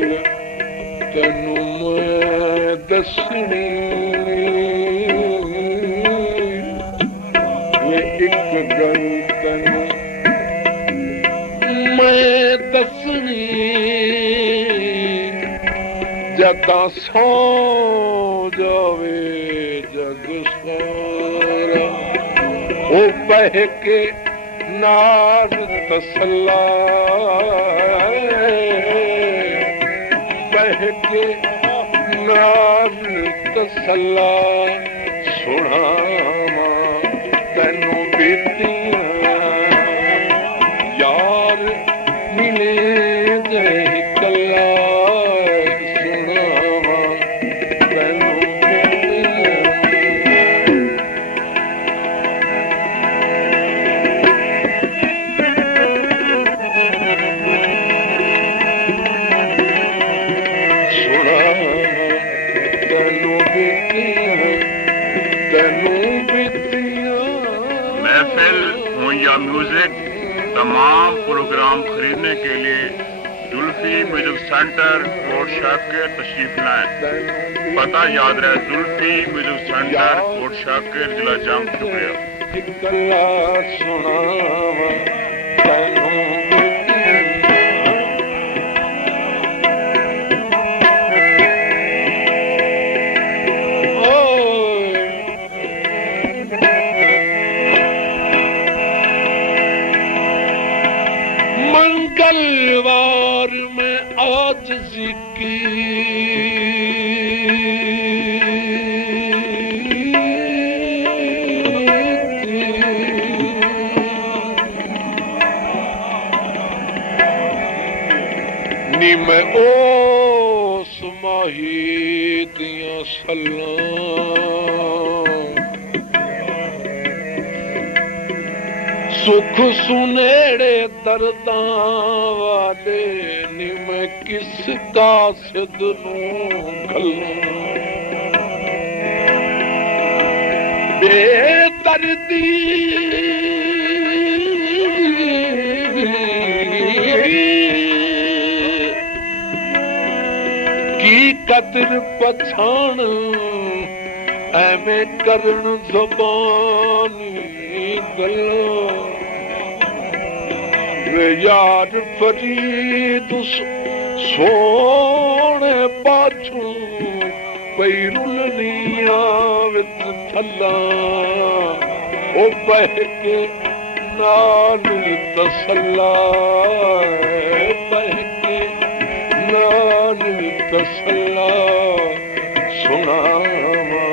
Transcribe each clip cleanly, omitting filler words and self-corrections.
गल तेनू मैं दसनी एक गल तेनू मैं दसनी जदा सो जावे जग सारा ओ बह के नार तसल्ला बह के नार तसल्ला सुनावा तैनू बीतियां यार मिले जे कला सुनावा तैनू म्यूजिक तमाम प्रोग्राम खरीदने के लिए जुल्फी म्यूजिक सेंटर कोट शाकिर तशरीफ लाएं। पता याद रहे, जुल्फी म्यूजिक सेंटर कोट शाकिर जिला जम। शुक्रिया। मंगलवार में आज की नी मैं ओस माही दियां सलां सुख सुनेड़े दर्दां वाले नी मैं किस कासिद नूं गल्लां बेदर्दी की कदर पछाण एवें करन ज़बानी गल्लां वे यार फरीद सोने पाछू पई रुलनियां विच थल्ला ओ बह के नाल तसल्ला बह के नाल तसल्ला सुनावा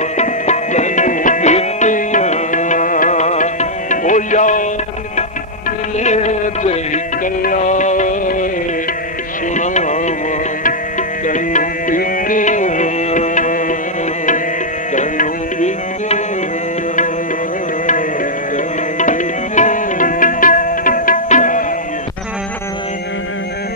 तैनू बीतियां ओ यार ले जे कला